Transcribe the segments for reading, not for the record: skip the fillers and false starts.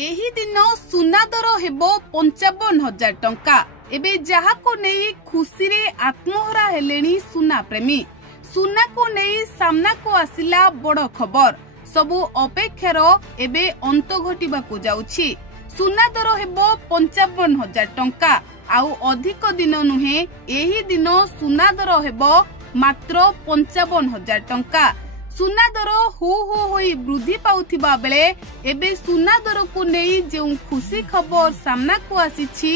एही दिन सुना दर हेबो 55,000 टंका। एबे जहा को नहीं खुशी रे आत्महरा हेलेनी सुना प्रेमी। सुना को नहीं सामना को आसिला बड़ खबर। सबु अपेक्षार एबे अंत घटिबा को जाउछि। सुना दर हेबो 55,000 टंका। आउ अधिक दिन नुहे, एही दिन सुना दर हेबो मात्र 55,000 टंका। सुना दर हु हु होई वृद्धि पाउथिबा बेले एबे सुना दर को नहीं जो खुशी खबर सामना को आसीछि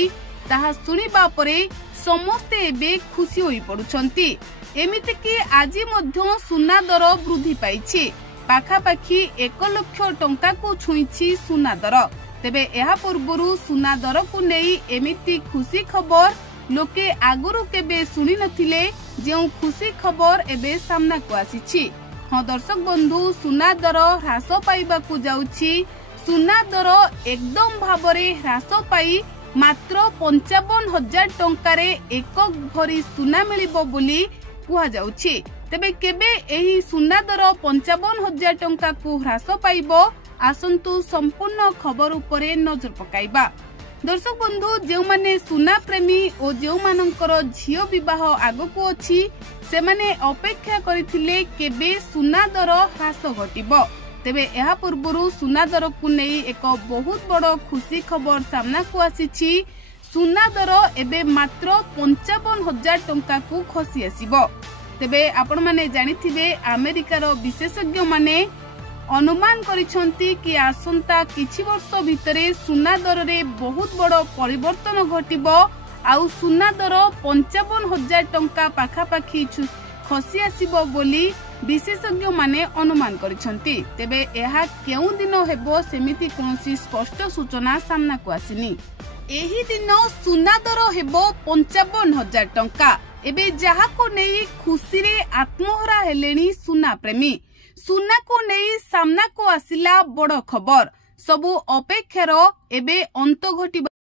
ताहा सुनिबा परे समस्ते एबे खुशी होई पडुछंती। एमिति कि आज मध्य सुना दर वृद्धि पाइछि। पाखापाखी 1 लाख टंका को छुईछि सुना दर। तेबे एहा पूर्वरु सुना दर को नहीं एमिति खुशी खबर लोके आगुरु केबे सुनी नथिले, जो खुशी खबर एबे सामना को आसीछि। हाँ दर्शक बंधु, सुना दर ह्रास पाइबा को जाउछि। सुना दर एकदम भाबरे ह्रास पाई मात्र 55,000 टंकारे 1 भरी सुना मिलिबो बोली कुहा जाउछि। तेबे केबे एही सुना दर 55,000 टंका को ह्रास पाइबो, आसंतु संपूर्ण खबर उपरे नजर पकाइबा। दर्शक बंधु, जो माने सुना प्रेमी और जो मानकर झियो विवाह आगको अछि से माने अपेक्षा करिथिले केबे सुना दर ह्रास घटिबो। तेबे एहा पूर्वरु सुना दर को नहीं एक बहुत बड़ खुशी खबर सामना को आसीछि। सुना दर एबे मात्र 55,000 टंका को खसी आसीबो। तेबे आपण माने जानिथिबे अमेरिकार विशेषज्ञ माने अनुमान करिसंती कि आसंता किछि वर्ष भितरे सुना दर रे बहुत बड़ परिवर्तन घटिबो। आउ सुना दर 55,000 टंका पाखापाखी खसी आसीबो बोली विशेषज्ञ माने अनुमान करिसंती। तेबे एहा केउ दिन हेबो सेमिति कोनोसी स्पष्ट सूचना सामना को आसिनी। एही दिन सुना दर हेबो 55,000 टंका। एबे जहा को नहीं खुशी रे आत्महरा हेलेनी सुना प्रेमी। सुना को नहीं सामना को आसिला बड़ खबर। सबु अपेक्षार एबे अंत घटिबा।